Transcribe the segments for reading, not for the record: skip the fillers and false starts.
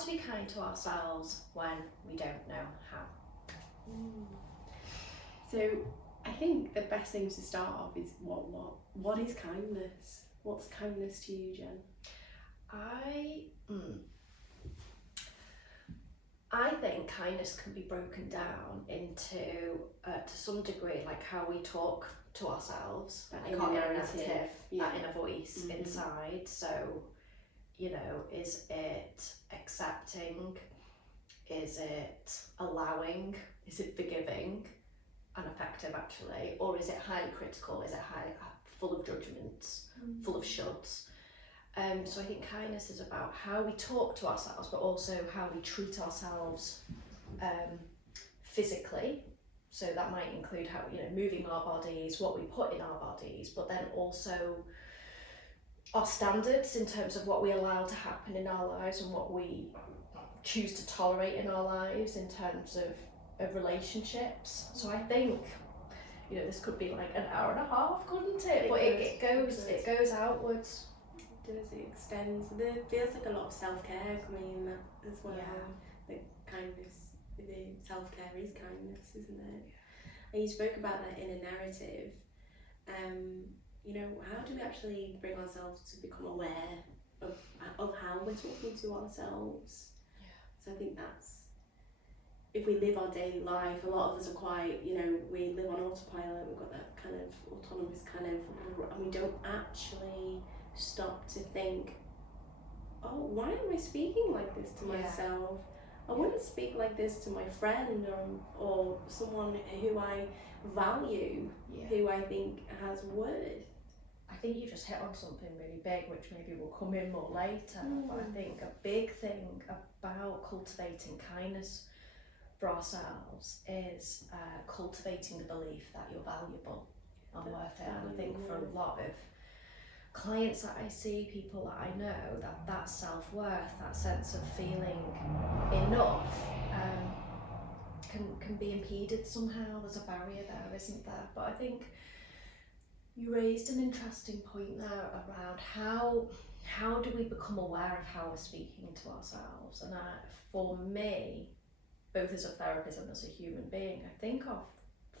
to be kind to ourselves when we don't know how. So I think the best thing to start off is what is kindness? What's kindness to you, Jen? I think kindness can be broken down into, to some degree, like how we talk to ourselves, That like our inner inner narrative, narrative, yeah. that inner voice inside. So, you know, is it accepting? Is it allowing? Is it forgiving and effective, actually? Or is it highly critical? Is it full of judgments, full of shoulds? So I think kindness is about how we talk to ourselves, but also how we treat ourselves physically. So that might include how, you know, moving our bodies, what we put in our bodies, but then also our standards in terms of what we allow to happen in our lives and what we choose to tolerate in our lives in terms of relationships. So I think, you know, this could be like an hour and a half, couldn't it? But it goes outwards. It extends. There feels like a lot of self-care coming in that as well. The kindness, the self-care is kindness, isn't it? And you spoke about that inner narrative. You know, how do we actually bring ourselves to become aware of how we're talking to ourselves? So I think that's, if we live our daily life, a lot of us are quite, you know, we live on autopilot, we've got that kind of autonomous kind of, and we don't actually stop to think, oh, why am I speaking like this to myself? I wouldn't speak like this to my friend or someone who I value, who I think has worth. I think you just hit on something really big, which maybe will come in more later, but I think a big thing about cultivating kindness for ourselves is cultivating the belief that you're valuable and worth it. And I think for a lot of clients that I see, people that I know, that self-worth, that sense of feeling enough can be impeded somehow. There's a barrier there, isn't there? But I think you raised an interesting point there around how do we become aware of how we're speaking to ourselves. And for me, both as a therapist and as a human being, I think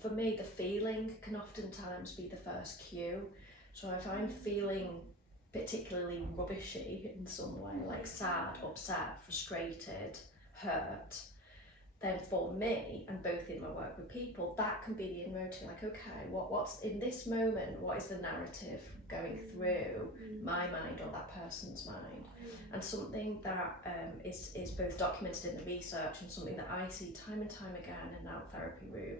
for me, the feeling can oftentimes be the first cue. So if I'm feeling particularly rubbishy in some way, like sad, upset, frustrated, hurt, then for me, and both in my work with people, that can be the inroad to like, okay, what's in this moment, what is the narrative going through my mind or that person's mind? And something that is both documented in the research and something that I see time and time again in our therapy room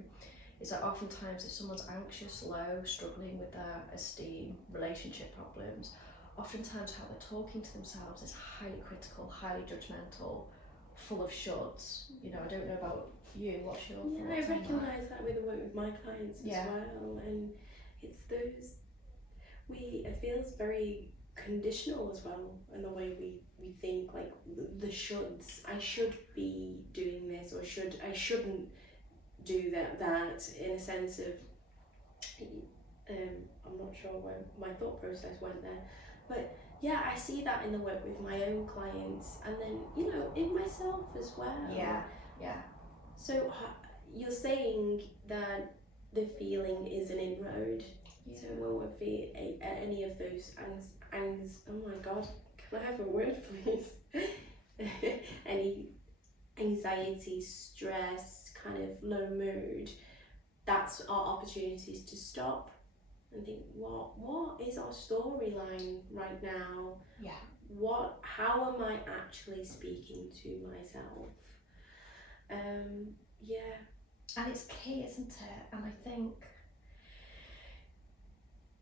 is that oftentimes if someone's anxious, low, struggling with their esteem, relationship problems, oftentimes how they're talking to themselves is highly critical, highly judgmental, full of shoulds. You know, I don't know about you, what's your thoughts? I recognise that with the work with my clients as well, and it's those, it feels very conditional as well in the way we think, like the shoulds. I should be doing this, or I shouldn't do that in a sense of, I'm not sure where my thought process went there, but yeah, I see that in the work with my own clients, and then, you know, in myself as well. Yeah. So you're saying that the feeling is an inroad. So when we feel any of those oh my god, can I have a word, please? Any anxiety, stress, kind of low mood, that's our opportunities to stop and think, what is our storyline right now? How am I actually speaking to myself? And it's key, isn't it? And I think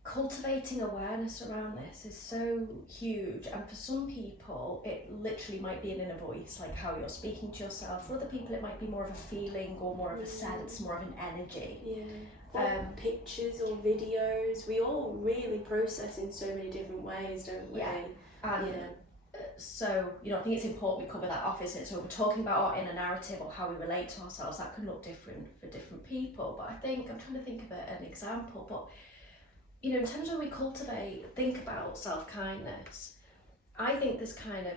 cultivating awareness around this is so huge, and for some people it literally might be an inner voice, like how you're speaking to yourself. For other people it might be more of a feeling or more of a sense, more of an energy. Or pictures or videos. We all really process in so many different ways, don't we? So, you know, I think it's important we cover that off, isn't it? So we're talking about our inner narrative or how we relate to ourselves. That can look different for different people, but I think I'm trying to think of an example, but you know, in terms of when we think about self-kindness, I think there's kind of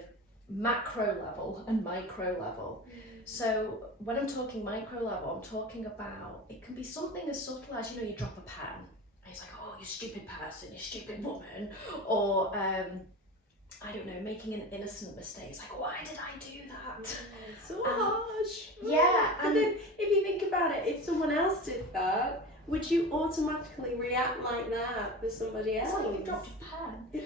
macro level and micro level. So when I'm talking micro level, I'm talking about, it can be something as subtle as, you drop a pen and it's like, oh, you stupid person, you stupid woman, or I don't know, making an innocent mistake. It's like, why did I do that? It's so harsh. Yeah. And then if you think about it, if someone else did that, would you automatically react like that for somebody else? It's like you dropped a pen.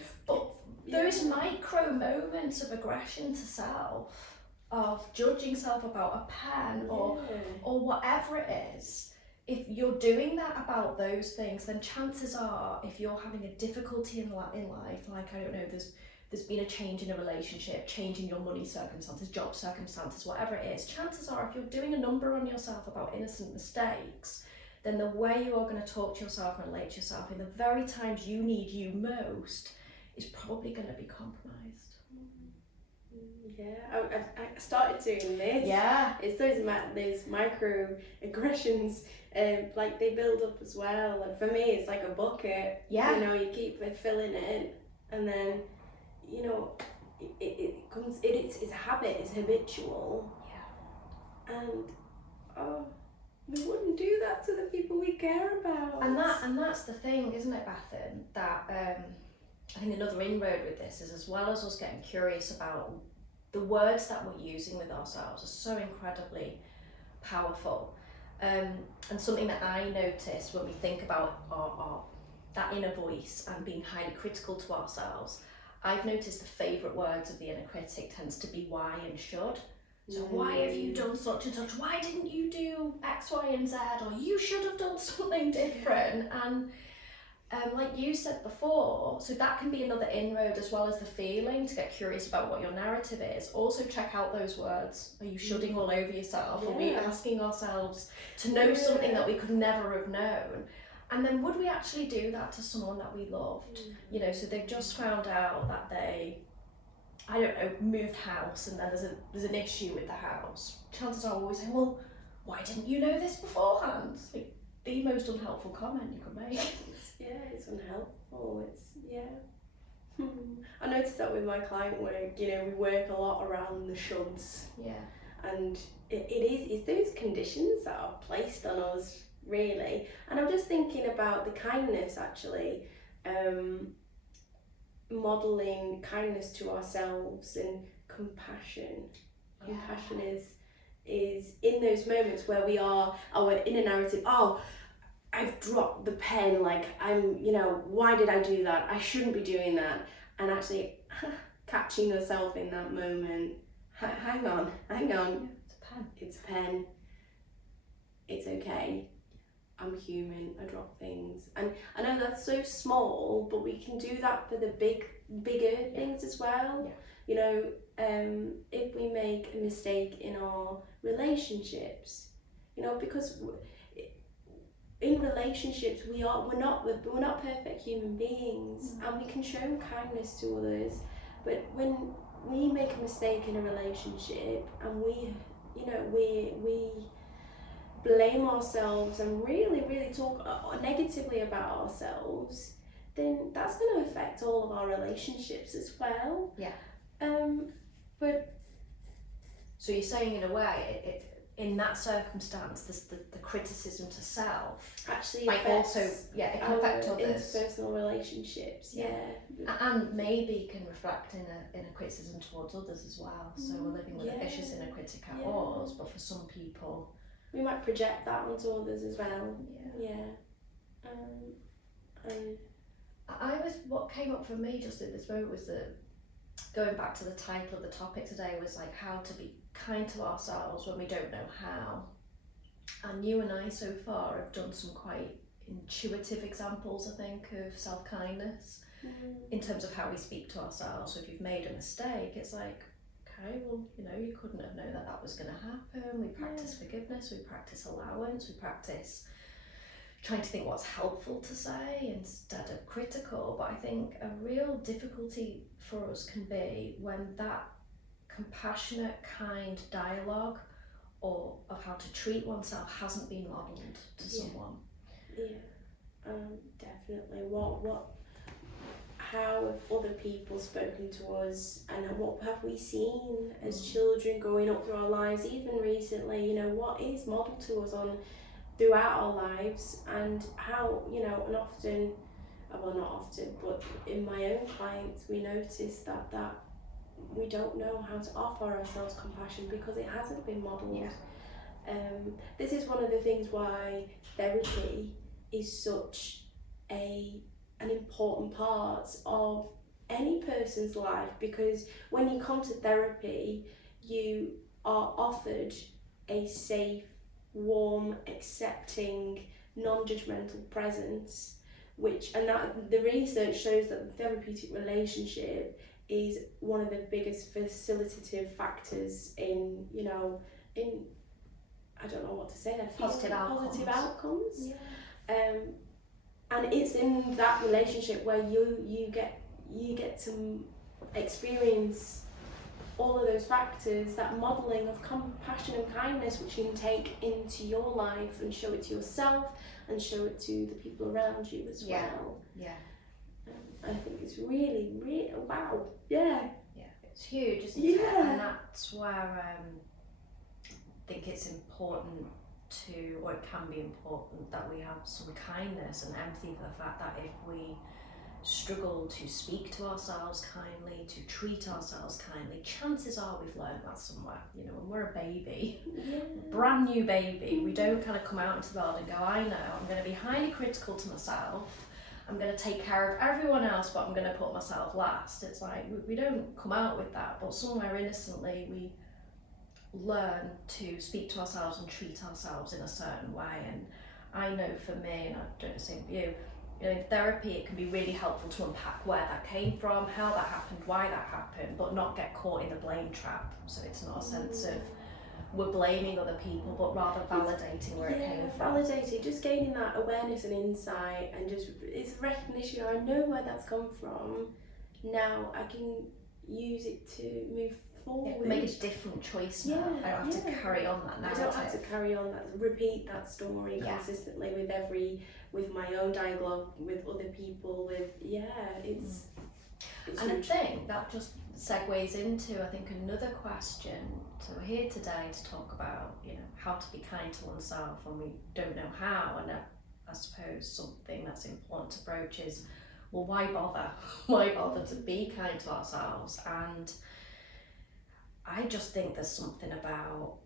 Those micro moments of aggression to self, of judging self about a pen or whatever it is, if you're doing that about those things, then chances are, if you're having a difficulty in life, like, I don't know, there's been a change in a relationship, change in your money circumstances, job circumstances, whatever it is, chances are, if you're doing a number on yourself about innocent mistakes, then the way you are going to talk to yourself and relate to yourself in the very times you need you most is probably going to be compromised. Yeah, I started doing this. Yeah. It's those micro aggressions, like they build up as well. And for me, it's like a bucket. Yeah. You keep filling it, and then, it comes. It's a habit. It's habitual. Yeah. And we wouldn't do that to the people we care about. And that's the thing, isn't it, Bethan? That I think another inroad with this is, as well as us getting curious about the words that we're using with ourselves, are so incredibly powerful. And something that I notice when we think about our that inner voice and being highly critical to ourselves, I've noticed the favourite words of the inner critic tends to be why and should. So why have you done such and such? Why didn't you do X, Y, and Z? Or you should have done something different. And like you said before, so that can be another inroad, as well as the feeling, to get curious about what your narrative is. Also check out those words. Are you shoulding all over yourself? Are we asking ourselves to know something that we could never have known? And then would we actually do that to someone that we loved? So they've just found out that they, I don't know, moved house, and then there's an issue with the house. Chances are always saying, well, why didn't you know this beforehand? It's like the most unhelpful comment you could make. It's unhelpful. I noticed that with my client work, we work a lot around the shoulds. Yeah. And it's those conditions that are placed on us, really. And I'm just thinking about the kindness, actually. Modelling kindness to ourselves and compassion. Yeah. Compassion is in those moments where our inner narrative, I've dropped the pen, like why did I do that? I shouldn't be doing that. And actually catching yourself in that moment. Hang on. It's a pen. It's okay. I'm human. I drop things. And I know that's so small, but we can do that for the bigger things as well. Yeah. If we make a mistake in our relationships, because in relationships we're not perfect human beings, and we can show kindness to others, but when we make a mistake in a relationship and we blame ourselves and really talk negatively about ourselves, then that's going to affect all of our relationships as well. Yeah. But so you're saying, in a way, in that circumstance, the criticism to self actually might also, it can affect others. Interpersonal relationships, and maybe can reflect in a criticism towards others as well. So we're living with a vicious inner critic at ours, but for some people, we might project that onto others as well. What came up for me just at this moment was that, going back to the title of the topic today, was like how to be kind to ourselves when we don't know how. And you and I so far have done some quite intuitive examples, I think, of self-kindness in terms of how we speak to ourselves. So if you've made a mistake, it's like, okay, well, you couldn't have known that was going to happen. We practice forgiveness, we practice allowance, we practice trying to think what's helpful to say instead of critical. But I think a real difficulty for us can be when that compassionate, kind dialogue or of how to treat oneself hasn't been modelled to someone. Definitely. how have other people spoken to us, and what have we seen as children growing up through our lives, even recently, what is modelled to us throughout our lives, and how, and often, well, not often, but in my own clients, we notice that we don't know how to offer ourselves compassion because it hasn't been modelled. This is one of the things why therapy is such an important part of any person's life, because when you come to therapy, you are offered a safe, warm, accepting, non-judgmental presence, that the research shows that the therapeutic relationship is one of the biggest facilitative factors in I don't know what to say there, positive outcomes. Yeah. And it's in that relationship where you get to experience all of those factors, that modelling of compassion and kindness, which you can take into your life and show it to yourself and show it to the people around you as well. Yeah. I think it's really, really, wow. Yeah. Yeah, it's huge, isn't it? Yeah. And that's where I think it's important or it can be important that we have some kindness and empathy for the fact that if we struggle to speak to ourselves kindly, to treat ourselves kindly, chances are we've learned that somewhere. When we're a baby, brand new baby, we don't kind of come out into the world and go, I know, I'm going to be highly critical to myself, I'm going to take care of everyone else, but I'm going to put myself last. It's like, we don't come out with that, but somewhere innocently we learn to speak to ourselves and treat ourselves in a certain way. And I know for me, and I don't know the same for you, in therapy it can be really helpful to unpack where that came from, how that happened, why that happened, but not get caught in the blame trap. So it's not a sense of we're blaming other people, but rather validating where it came from. Validating, just gaining that awareness and insight, and just it's recognition. I know where that's come from. Now I can use it to move forward. Make a different choice now. I don't have to carry on that narrative. I don't have to carry on that, repeat that story consistently with my own dialogue, with other people, it's and huge. I think that just segues into, I think, another question. So we're here today to talk about, how to be kind to oneself, and we don't know how. And I suppose something that's important to broach is, well, why bother? Why bother to be kind to ourselves? And I just think there's something about,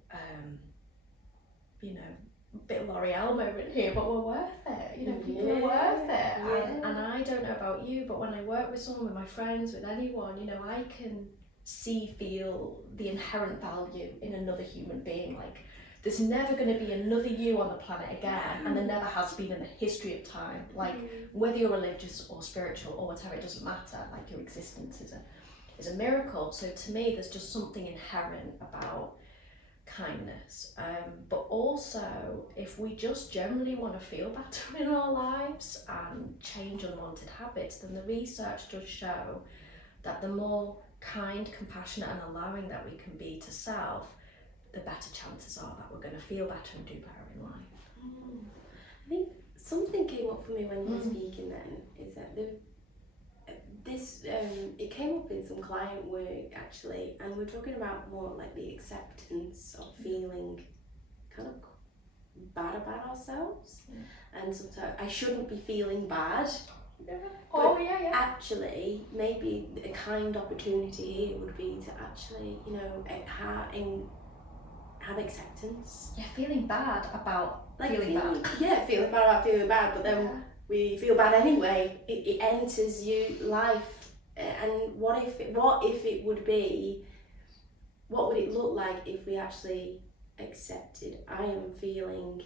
a bit of L'Oreal moment here, but we're worth it. People are worth it. And I don't know about you, but when I work with someone, with my friends, with anyone, I can feel the inherent value in another human being. Like, there's never going to be another you on the planet again, and there never has been in the history of time. Like, whether you're religious or spiritual or whatever, it doesn't matter. Like, your existence is a miracle. So to me, there's just something inherent about kindness, but also if we just generally want to feel better in our lives and change unwanted habits, then the research does show that the more kind, compassionate and allowing that we can be to self, the better chances are that we're going to feel better and do better in life. I think something came up for me when you were speaking then, is that it came up in some client work actually, and we're talking about more like the acceptance of feeling kind of bad about ourselves, and sometimes I shouldn't be feeling bad. Actually, maybe a kind opportunity here would be to actually, have acceptance. Feeling bad about feeling bad. Feeling bad about feeling bad, but then we feel bad anyway. It enters life, and what if it would be? What would it look like if we actually accepted? I am feeling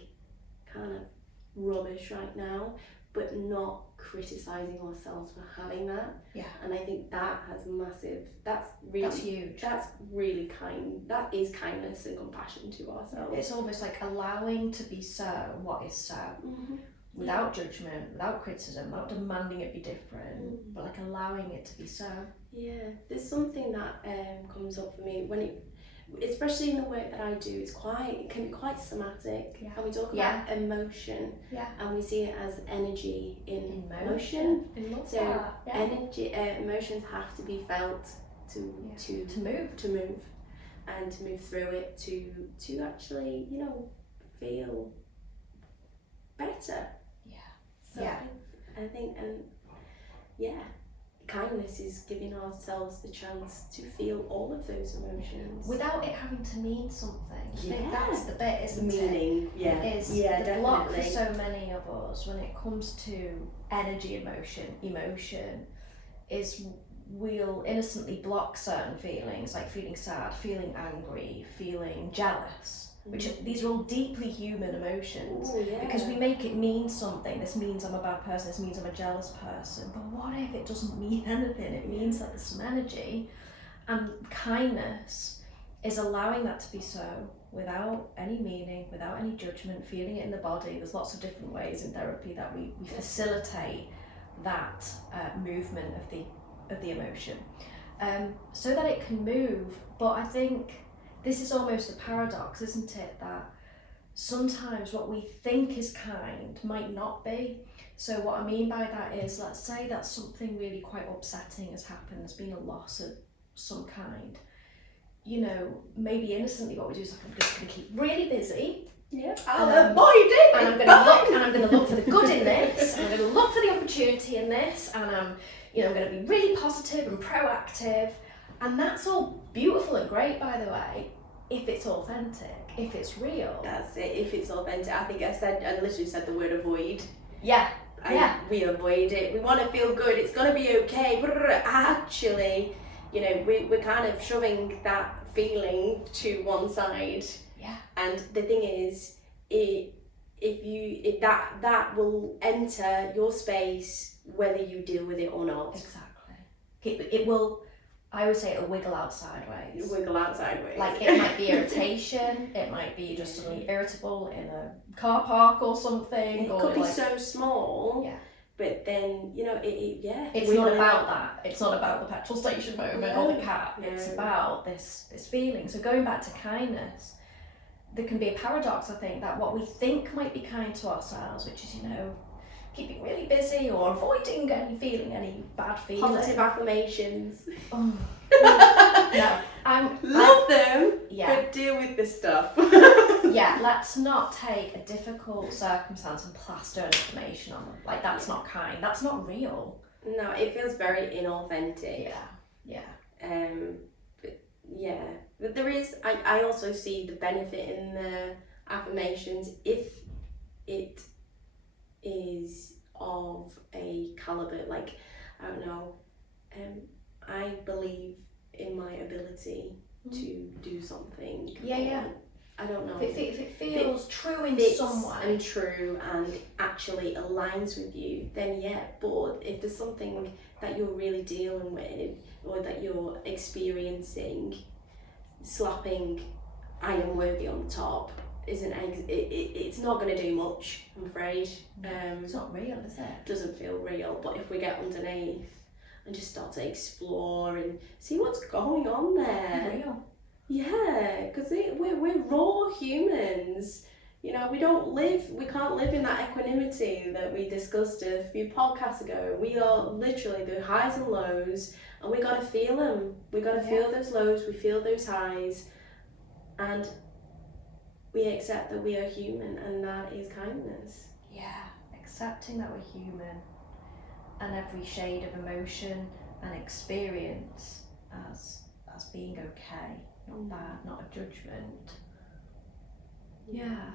kind of rubbish right now, but not criticizing ourselves for having that. And I think that has massive. That's huge. That's really kind. That is kindness and compassion to ourselves. It's almost like allowing to be so what is so. Without judgment, without criticism, without demanding it be different, but like allowing it to be so. There's something that comes up for me especially in the work that I do, it can be quite somatic. Yeah. And we talk about emotion, and we see it as energy in motion. I love so that. Yeah. energy, emotions have to be felt to move, and to move through it to actually, you know, feel better. So I think, and kindness is giving ourselves the chance to feel all of those emotions without it having to mean something. I think that's the bit, isn't meaning, it? It is the block for so many of us when it comes to energy, emotion is we'll innocently block certain feelings, like feeling sad, feeling angry, feeling jealous, which these are all deeply human emotions. Because we make it mean something. This means I'm a bad person, this means I'm a jealous person. But what if it doesn't mean anything? It means that there's some energy. And kindness is allowing that to be so, without any meaning, without any judgment, feeling it in the body. There's lots of different ways in therapy that we facilitate that movement of the emotion, so that it can move. But I think this is almost a paradox, isn't it? That sometimes what we think is kind might not be. So what I mean by that is, let's say that something really quite upsetting has happened, there's been a loss of some kind. You know, maybe innocently what we do is, like, I'm just going to keep really busy. I'll avoid it. And I'm going to look for the good in this, and I'm going to look for the opportunity in this, and I'm going to be really positive and proactive. And that's all beautiful and great, by the way, if it's authentic, if it's real. That's it, if it's authentic. I think I literally said the word avoid. We avoid it. We want to feel good, it's going to be okay. Actually, you know, we're kind of shoving that feeling to one side. And the thing is, if that will enter your space whether you deal with it or not. Exactly. It will. I always say it'll wiggle out sideways. Like it might be irritation, it might be just suddenly irritable in a car park or something. It could be so small. But then, you know, it's not about that. It's not about the petrol station moment or the cat. It's about this feeling. So going back to kindness, there can be a paradox, I think, that what we think might be kind to ourselves, which is, you know, keeping really busy or avoiding any bad feelings. Positive affirmations. No, love them. But deal with the stuff. Let's not take a difficult circumstance and plaster an affirmation on them. Like, that's not kind. That's not real. No, it feels very inauthentic. But there is. I also see the benefit in the affirmations if it is of a caliber, like, I don't know, I believe in my ability to do something. I don't know. If it feels true in some way. And true and actually aligns with you, then but if there's something that you're really dealing with or that you're experiencing, slapping I am worthy on the top it's not going to do much, I'm afraid. It's not real, is it? Doesn't feel real. But if we get underneath and just start to explore and see what's going on there. Real. Yeah, because we're raw humans. You know, we can't live in that equanimity that we discussed a few podcasts ago. We are literally the highs and lows, and we got to feel them. We got to feel those lows, we feel those highs, and we accept that we are human, and that is kindness. Yeah, accepting that we're human, and every shade of emotion and experience as being okay, not bad, not a judgment. Yeah.